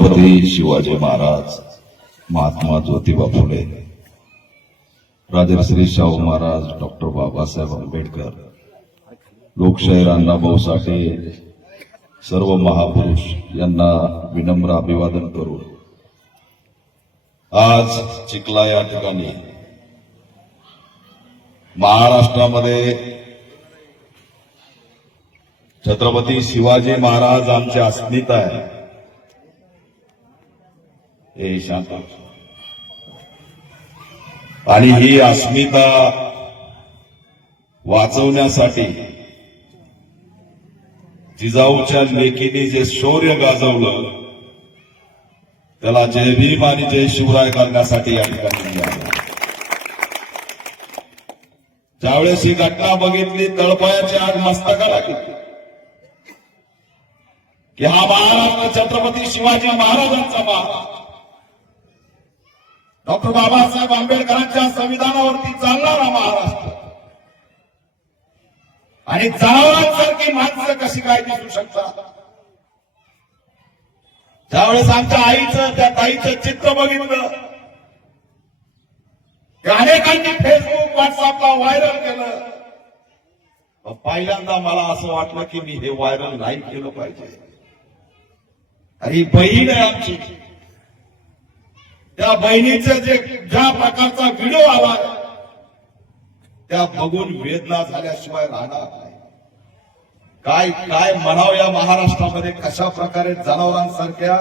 Chhatrapati Shivaji Maharaj, Mahatma Jyotiba Phule, Rajshri Shahu Maharaj, doctor Babasaheb Ambedkar, लोकशाहीर अण्णाभाऊ साठे, सर्व महापुरुष यांना विनम्र अभिवादन करून आज चिखला या ठिकाणी महाराष्ट्रामध्ये छत्रपती शिवाजी महाराज आमची अस्मिता आहे. हे शांत आणि ही अस्मिता वाचवण्यासाठी जिजाऊच्या लेकीने जे शौर्य गाजवलं त्याला जय भीम आणि जय शिवराय करण्यासाठी या ठिकाणी मी आलो. ज्यावेळेस ही घटना बघितली तळपायाची आग मस्तकाला घेतली की हा महाराष्ट्र छत्रपती शिवाजी महाराजांचा महाराष्ट्र, डॉक्टर बाबासाहेब आंबेडकरांच्या संविधानावरती चालणारा महाराष्ट्र आणि जनावरांसारखी माणसं कशी काय दिसू शकतात. त्यावेळेस आमच्या आईचं त्या ताईचं चित्र बघितलं ते अनेकांनी फेसबुक व्हॉट्सअपला व्हायरल केलं. पहिल्यांदा मला असं वाटलं की मी हे व्हायरल नाही केलं पाहिजे. अरे बहीण आहे आमची, त्या बहिणीचे ज्या प्रकारचा व्हिडिओ आला त्या बघून वेदना झाल्याशिवाय राहणार नाही. काय काय म्हणावं या महाराष्ट्रामध्ये कशा प्रकारे जनावरांसारख्या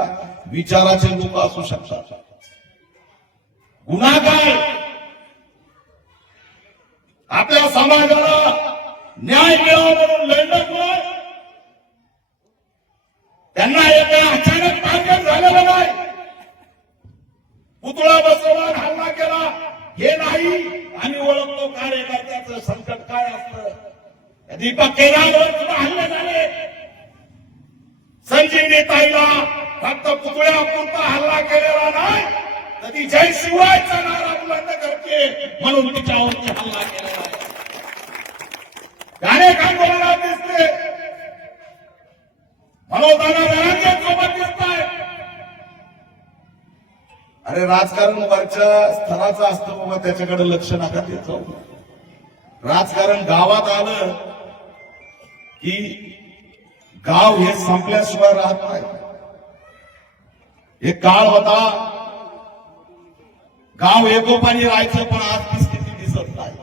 विचाराचे लोक असू शकतात. गुन्हा काय, आपल्या समाजाला न्याय मिळावा म्हणून लढलं, त्यांना एका अचानक टार्गेट झालेलं नाही, पुतळा बसवला, हल्ला केला हे नाही. आम्ही ओळखतो कार्यकर्त्याचं संकट काय असतं. दीपक केदारवर सुद्धा हल्ले झाले, संजीवनी ताईला फक्त पुतळ्यापुरता हल्ला केलेला नाही तर ती जय शिवरायचा नारा बुलंद करते म्हणून तिच्यावरती हल्ला केलेला आहे. अनेक आंदोलनात दिसते, मनोदाना सोबत दिसत आहे. अरे राजकारण वरच्या स्तराचं असतं बाबा, त्याच्याकडे लक्ष नका देत जाऊ. राजकारण गावात आलं की गाव हे संपल्याशिवाय राहत नाही. एक काळ होता गाव एकोपानी राहायचं, पण आज ती स्थिती दिसत नाही.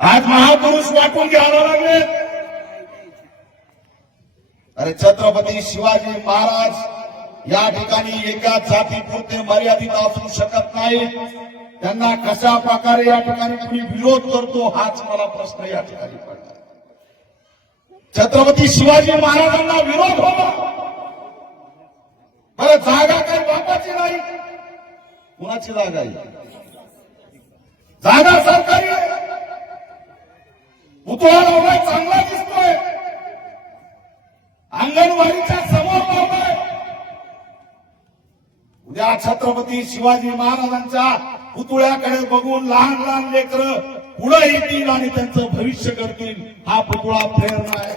आज महापुरुष वाटून घ्यायला लागले. अरे छत्रपती शिवाजी महाराज या ठिकाणी एका जातीपुरते मर्यादित असू शकत नाही. त्यांना कशा प्रकारे या ठिकाणी कुणी विरोध करतो हाच मला प्रश्न या ठिकाणी पडला. छत्रपती शिवाजी महाराजांना विरोध होता, बरं जागा काही बापाची नाही, कुणाची जागा आहे? जागा सरकारी आहे. पुतळा लावलाय, चांगला दिसतोय, अंगणवाडीच्या समोर लावलाय. उद्या छत्रपती शिवाजी महाराजांच्या पुतळ्याकडे बघून लहान लहान लेकरं पुढे येतील आणि त्यांचं भविष्य करतील. हा पुतळा प्रेरणा आहे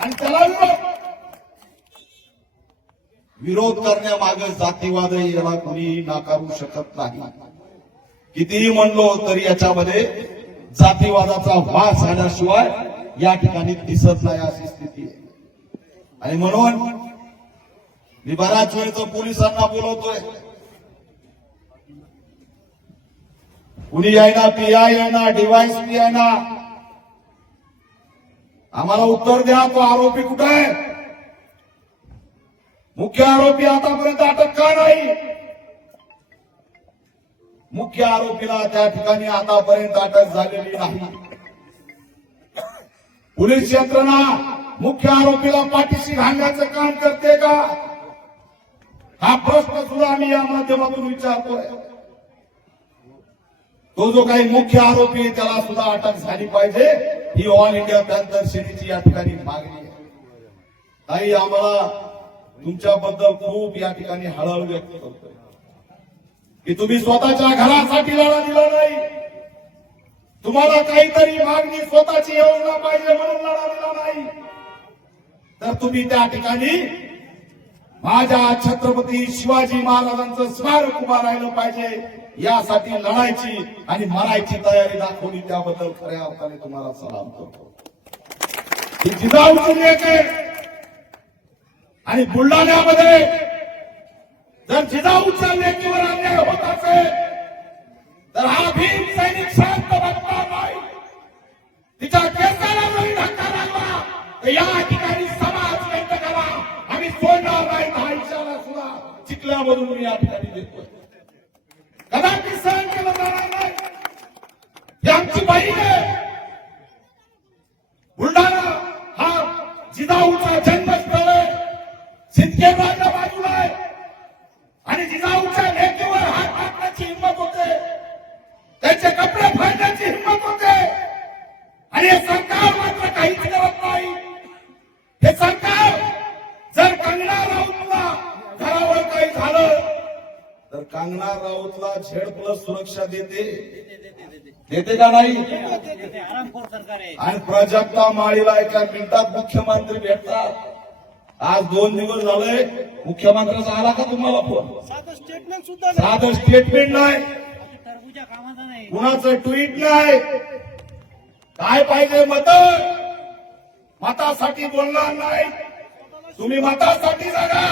आणि त्याला विरोध करण्यामागे जातीवाद याला कुणी नाकारू शकत नाही. कितीही म्हणलो तरी याच्यामध्ये जातीवादाचा वास आल्याशिवाय या ठिकाणी दिसत नाही, अशी स्थिती आहे. आणि म्हणून मी बऱ्याच वेळेचं पोलिसांना बोलवतोय, कुणी यायना, पीआय यायना, डीवायएसपी यायना, आम्हाला उत्तर द्या, तो आरोपी कुठे आहे? मुख्य आरोपी आतापर्यंत अटक का नाही? मुख्य आरोपीला त्या ठिकाणी आतापर्यंत अटक झालेली नाही. पोलीस यंत्रणा मुख्य आरोपीला पाठीशी घालण्याचं काम करते का? हा प्रश्न सुद्धा आम्ही या माध्यमातून विचारतोय. तो जो काही मुख्य आरोपी आहे त्याला सुद्धा अटक झाली पाहिजे, ही ऑल इंडिया पॅंथर सेनेची या ठिकाणी मागणी आहे. ताई, आम्हाला तुमच्याबद्दल खूप या ठिकाणी हळहळ व्यक्त करतोय की तुम्ही स्वतःच्या घरासाठी लढा दिला नाही, तुम्हाला काहीतरी मागणी स्वतःची योजना पाहिजे म्हणून लढा दिला नाही, तर तुम्ही त्या ठिकाणी माझ्या छत्रपती शिवाजी महाराजांचं स्मारक उभा राहिलं पाहिजे यासाठी लढायची आणि मरायची तयारी दाखवली, त्याबद्दल खऱ्या अर्थाने तुम्हाला सलाम करतो. ही जिजाऊची लेक आहे आणि बुलढाण्यामध्ये जर जिजाऊच्या लेकीवर अन्याय होत असेल तर हा भीम सैनिक शांत बसणार नाही. तिच्या केसाला जरी धक्का लागला तर या ठिकाणी समाज व्यक्त करा, आम्ही सोडणार नाही. हा इशारा सुद्धा चिखल्यामधून मी या ठिकाणी देतोय. कदाचित सहन केलं जाणार नाही. ही आमची बहीण आहे. बुलढाणा हा जिजाऊचा जन्मस्थळ आहे. सिंदखेडराजा बाजूला आहे आणि जिजाऊच्या लेकीवर हात टाकण्याची हिंमत होते, त्याचे कपडे फाडण्याची हिंमत होते आणि हे सरकार मात्र काहीच करत नाही. हे सरकार जर कंगना राऊतला घरावर काही झालं तर कंगना राऊतला Z+ सुरक्षा देते का नाही? आणि प्राजक्ता माळीला एका मिनिटात मुख्यमंत्री भेटतात. आज 2 दिवस झाले मुख्यमंत्र्याचा आला का तुम्हाला फोन? साधं स्टेटमेंट नाही, कुणाचं ट्विट नाही. काय पाहिजे? मतासाठी बोलणार नाही. तुम्ही मतासाठी जगा,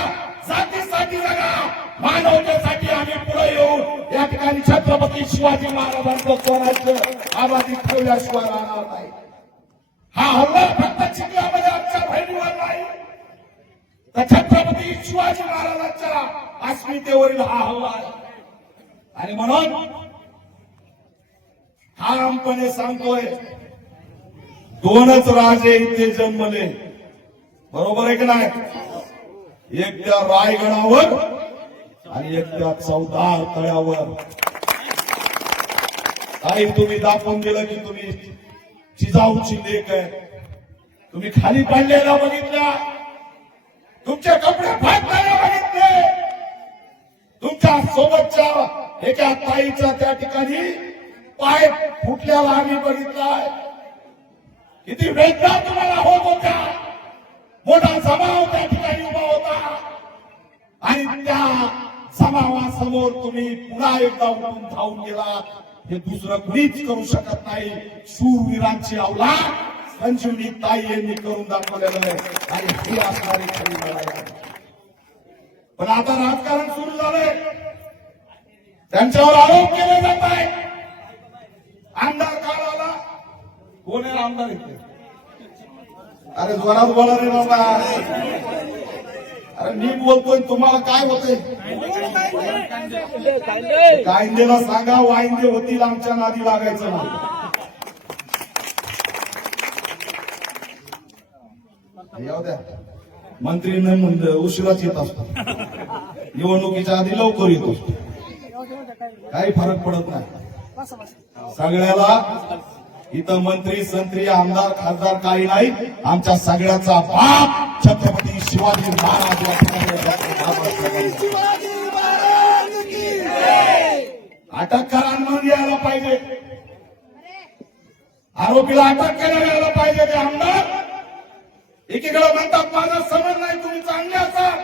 जातीसाठी जगा, मानवतेसाठी आम्ही पुढे येऊ. या ठिकाणी छत्रपती शिवाजी महाराजांचं सोन्याचं आबादी ठेवल्याशिवाय राहणार नाही. हा हल्ला फक्त चिखल्यामध्ये आमच्या बहिणीवर नाही तर छत्रपती शिवाजी महाराजांच्या अस्मितेवरील हा हल्ला आहे. आणि म्हणून ठामपणे सांगतोय, 2च राजे इथे जन्मले, बरोबर आहे की नाही? एक त्या रायगडावर आणि एक त्या चौदार तळ्यावर. काही तुम्ही दाखवून दिलं की तुम्ही जिजाऊची लेक आहे. तुम्ही खाली पडलेला बघितल्या, तुमचे कपडे फाटलेले बघितले, तुमच्या सोबतच्या एका ताईच्या त्या ठिकाणी पाय फुटल्याला आम्ही बघितलाय. किती वेदना तुम्हाला होत होत्या. मोठा जमाव त्या ठिकाणी उभा होता आणि त्या जमावासमोर तुम्ही पुन्हा एकदा उठून धावून गेला. हे दुसरं कुणीच करू शकत नाही. शूरवीरांची अवलाद संजीवनी ताई यांनी करून दाखवलेलं आहे आणि ही असणारी खरी लढाई आहे. पण आता राजकारण सुरू झालंय, त्यांच्यावर आरोप केले जात आहे. आमदार काल आला, कोण आहे आमदार इथे? अरे जोरात बोला रे बाबा. अरे मी बोलतोय, तुम्हाला काय होतंय? कायंदेला सांगा वाईंदे होतील, आमच्या नादी लागायचं नाही. येऊ द्या, मंत्री उशिराच येत असतो, निवडणुकीच्या आधी लवकर येत असतो, काही फरक पडत नाही. सगळ्याला इथं मंत्री संत्री आमदार खासदार काही नाही. आमच्या सगळ्याचा बाप छत्रपती शिवाजी महाराज. अटक करा म्हणून यायला पाहिजे, आरोपीला अटक करायला यायला पाहिजे. ते आमदार एकीकडे म्हणतात माझा समज नाही, तुम्ही चांगले असाल,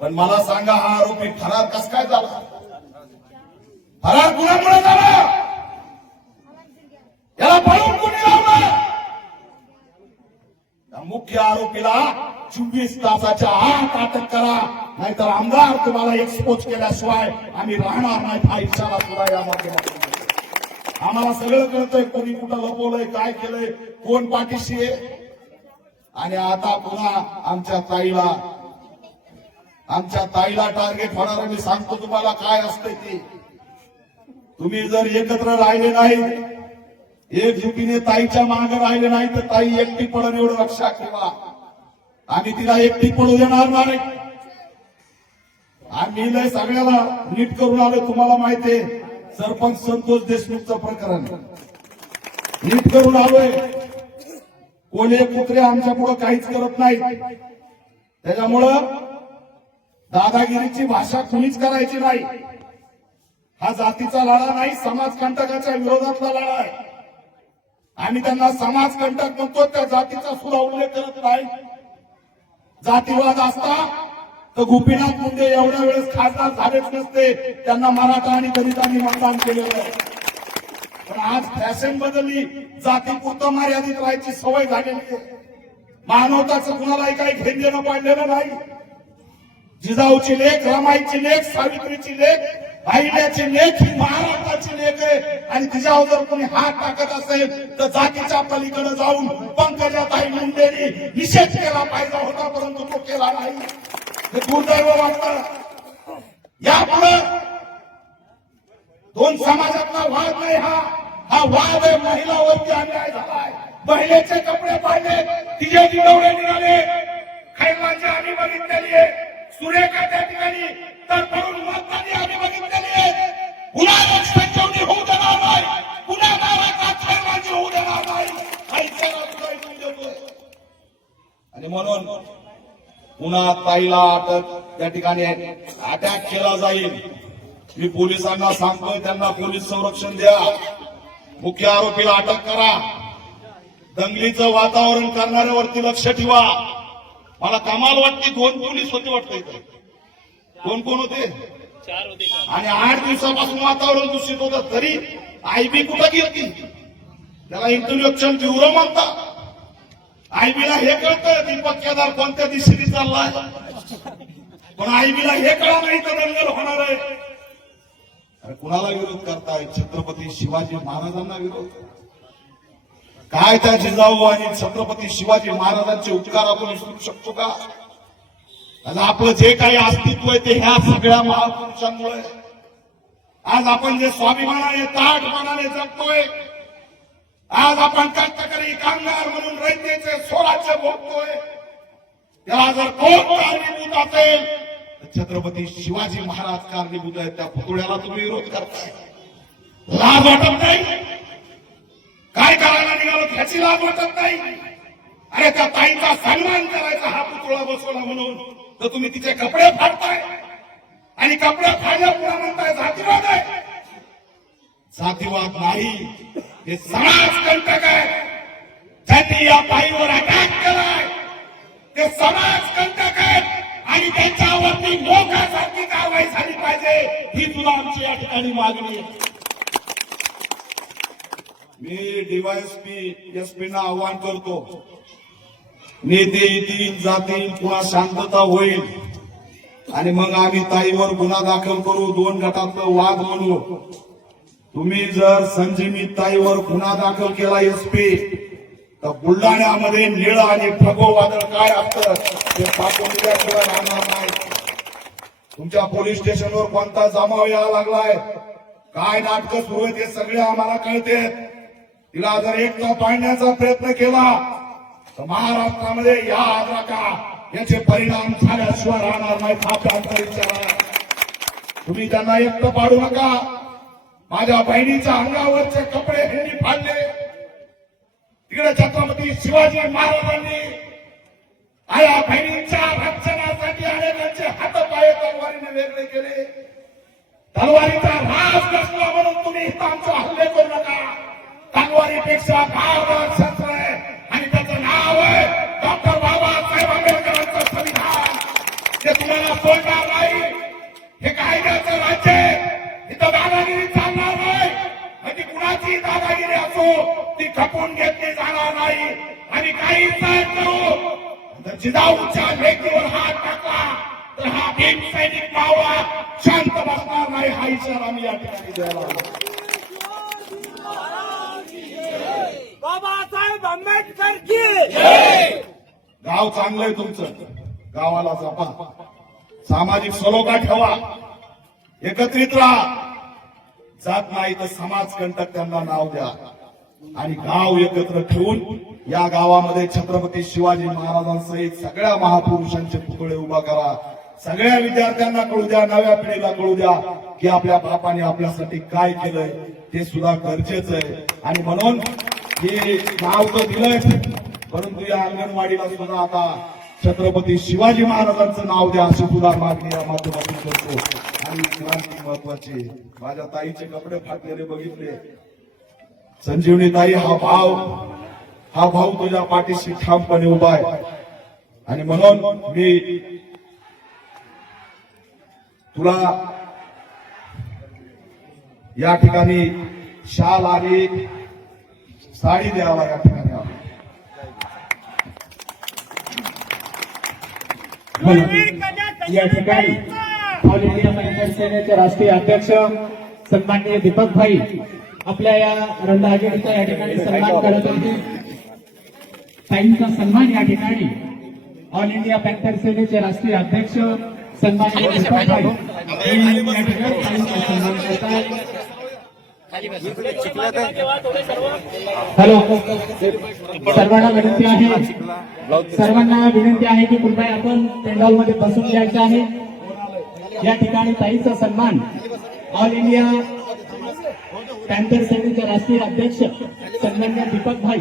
पण मला सांगा हा आरोपी फरार कस काय झाला? फरार कुणामुळे झाला? याला पळून कुणी लावलं? मुख्य आरोपीला 24 तासाच्या आत अटक करा, नाहीतर आमदार तुम्हाला एक्सपोज केल्याशिवाय आम्ही राहणार नाही. हा इशारा सुद्धा या माध्यमातून आम्हाला सगळं कळतंय, कोणी कुठं लपवलंय, काय केलंय, कोण पाठीशी आहे. आणि आता पुन्हा आमच्या ताईला टार्गेट होणार. मी सांगतो तुम्हाला काय असतंय ते. तुम्ही जर एकत्र राहिले नाही, एकजुटीने ताईच्या मागे राहिले नाही तर ताई एकटी पडून एवढं लक्षात ठेवा. आम्ही तिला एकटी पडू देणार नाही. आम्ही लय सगळ्याला नीट करून आलो. तुम्हाला माहितीये सरपंच संतोष देशमुखचं प्रकरण नीट करून आलोय. कोणी कुत्रे आमच्या पुढे काहीच करत नाही. त्याच्यामुळं दादागिरीची भाषा कुणीच करायची नाही. हा जातीचा लढा नाही, समाजकंटकाच्या विरोधातला लढा आहे. आम्ही त्यांना समाजकंटक म्हणतो, त्या जातीचा सुद्धा उल्लेख करत नाही. जातीवाद असता तर गोपीनाथ मुंडे एवढ्या वेळेस खासदार झालेच नसते. त्यांना मराठा आणि दलितांनी मतदान केलेलं आहे. पण आज फॅशन बदलली, जातीपुरतं मर्यादित राहायची सवय झालेली आहे. मानवताचं कुणालाही काही घेण देणं पाडलेलं नाही. जिजाऊची लेख, रमाईची लेख, सावित्रीची लेख, अहिल्याची लेख ही महाराष्ट्राची लेख आहे. आणि तिच्यावर जर कोणी हात टाकत असेल तर जातीच्या पलीकडे जाऊन पंकजाताई मुंडेंनी निषेध केला पाहिजे होता, परंतु तो केला नाही. हे दुर्दैव वाटतं. यापुढे दोन समाजातला वाद नाही, हा वाद आहे महिलावरती अन्याय झालाय. महिलेचे कपडे पाडले, तिचे दिडवळे निघाले, खैरलांची आम्ही बघितलेली आहे, सुरेखा त्या ठिकाणी तर करून मतदानी आम्ही बघितलेली आहे. पुन्हा संजीवनी होऊ देणार नाही, पुन्हा नावाचा खैरलांची होऊ देणार नाही. आणि म्हणून पुन्हा ताईला अटक त्या ठिकाणी अटॅक केला जाईल. मी पोलिसांना सांगतोय, त्यांना पोलीस संरक्षण द्या, मुख्य आरोपीला अटक करा, दंगलीचं वातावरण करणाऱ्यावरती लक्ष ठेवा. मला कमाल वाटते, 2 पोलीस होते वाटतं इथे. कोण होते? 4 होते. आणि 8 दिवसापासून वातावरण दूषित होतं, तरी आयबी कुठं गेली? त्याला इंटेलेक्च्युअल ब्युरो म्हणतात. आयबीला हे कळतं दीपक केदार कोणत्या दिशेने चाललाय, पण आयबीला हे कळा नाही तर दंगल होणार आहे. अरे कुणाला विरोध करताय? छत्रपती शिवाजी महाराजांना विरोध. काय त्या जिजाऊ आणि छत्रपती शिवाजी महाराजांचे उपकार आपण विसरू शकतो का? आज आपलं जे काही अस्तित्व आहे ते ह्या सगळ्या महापुरुषांमुळे. आज आपण जे स्वाभिमानाने ताठमानाने जगतोय, आज आपण कष्टकरी कामगार म्हणून रयतेचे स्वराज्य भोगतोय, त्याला जर कोण कारणीभूत असेल तर छत्रपती शिवाजी महाराज कारणीभूत आहेत. त्या पुतळ्याला तुम्ही विरोध करताय, लाज वाटत नाही? काय करायला निघालो ह्याची लाज वाटत नाही? अरे त्या ताईचा सन्मान करायचा हा पुतळा बसवला म्हणून तर तुम्ही तिचे कपडे फाडताय, आणि कपडे फाडल्या पुन्हा म्हणताय जातीवाद आहे. जातीवाद नाही, हे समाजकंटक आहे. ज्यांनी या ताईवर अटॅक केलाय ते समाजकंटक आहेत, आणि त्यांच्यावरती मोक्यासारखी कारवाई झाली पाहिजे, ही तुला आमची या ठिकाणी मागणी आहे. मी डीवायएसपी एसपीना आवाहन करतो, नेते येतील जातील, पुन्हा शांतता होईल, आणि मग आम्ही ताईवर गुन्हा दाखल करू, 2 गटातलं वाद म्हणू. तुम्ही जर संजीवनी ताईवर गुन्हा दाखल केला एसपी, तर बुलढाण्यामध्ये निळ आणि फगो वादळ काय असतं ते पाठवून दिल्याशिवाय राहणार नाही. तुमच्या पोलीस स्टेशनवर कोणता जमाव यायला लागलाय, काय नाटकं सुरू आहेत हे सगळे आम्हाला कळते. तिला जर एकटा पाडण्याचा प्रयत्न केला तर महाराष्ट्रामध्ये या राखा याचे परिणाम झाल्याशिवाय राहणार नाही. आपल्या विचारा, तुम्ही त्यांना एकटं पाडू नका. माझ्या बहिणीच्या अंगावरचे कपडे ह्यांनी फाडले, तिकडे छत्रपती शिवाजी महाराजांनी आया बहिणींच्या रक्षणासाठी अनेकांचे हातपाय तलवारीने वेगळे केले. तलवारीचा राज नसला म्हणून तुम्ही इथं आमचे हल्ले करू नका. तलवारीपेक्षा धारदार शस्त्र आहे, आणि त्याचं नाव आहे डॉक्टर बाबासाहेब आंबेडकरांचं संविधान. ते तुम्हाला सोडणार नाही. हे कायद्याचं राज्य आहे, इथं दादागिरी चालणार नाही. म्हणजे कुणाची दादागिरी असो ती खपून घेतली जाणार नाही. आणि काही सहन करू तर जिजाऊच्या लेकीवर हात टाकला तर हा भीम सैनिक मावळा शांत बसणार नाही. हा इशारा आम्ही या ठिकाणी द्यायला. बाबासाहेब आंबेडकर की जय. गाव चांगलंय तुमचं, गावाला जपा, सामाजिक सलोखा ठेवा, एकत्रित राहा. जात नाही तर समाजकंटक त्यांना नाव द्या, आणि गाव एकत्र ठेवून या गावामध्ये छत्रपती शिवाजी महाराजांसहित सगळ्या महापुरुषांचे पुतळे उभा करा. सगळ्या विद्यार्थ्यांना कळू द्या, नव्या पिढीला कळू द्या की आपल्या बापाने आपल्यासाठी काय केलंय ते सुद्धा गरजेचं आहे. आणि म्हणून हे नाव तर दिलंय, परंतु या अंगणवाडीला सुद्धा आता छत्रपती शिवाजी महाराजांचं नाव द्या अशी सुद्धा मागणी या माध्यमातून करतो. आणि क्रांती महत्वाची, माझ्या ताईचे कपडे फाटलेले बघितले, संजीवनीताई, हा भाऊ तुझ्या पाठीशी ठामपणे उभा आहे. आणि म्हणून मी तुला या ठिकाणी शाल आणि साडी द्यावा या ठिकाणी आलो. या ठिकाणी ऑल इंडिया महिला सेनेचे राष्ट्रीय अध्यक्ष सन्माननीय दीपक भाई आपल्या या रंगआगीचा या ठिकाणी सन्मान करत होते. ताईंचा सन्मान या ठिकाणी ऑल इंडिया पॅन्थर सेनेचे राष्ट्रीय अध्यक्ष सन्माननीय दीपक भाई हे या ठिकाणी ताईंचा सन्मान करतात. हॅलो, सर्वांना विनंती आहे की कृपया आपण पेंडॉल मध्ये बसून घ्यायचं आहे. या ठिकाणी ताईचा सन्मान ऑल इंडिया पॅन्थर सेनेचे राष्ट्रीय अध्यक्ष सन्माननीय दीपक भाई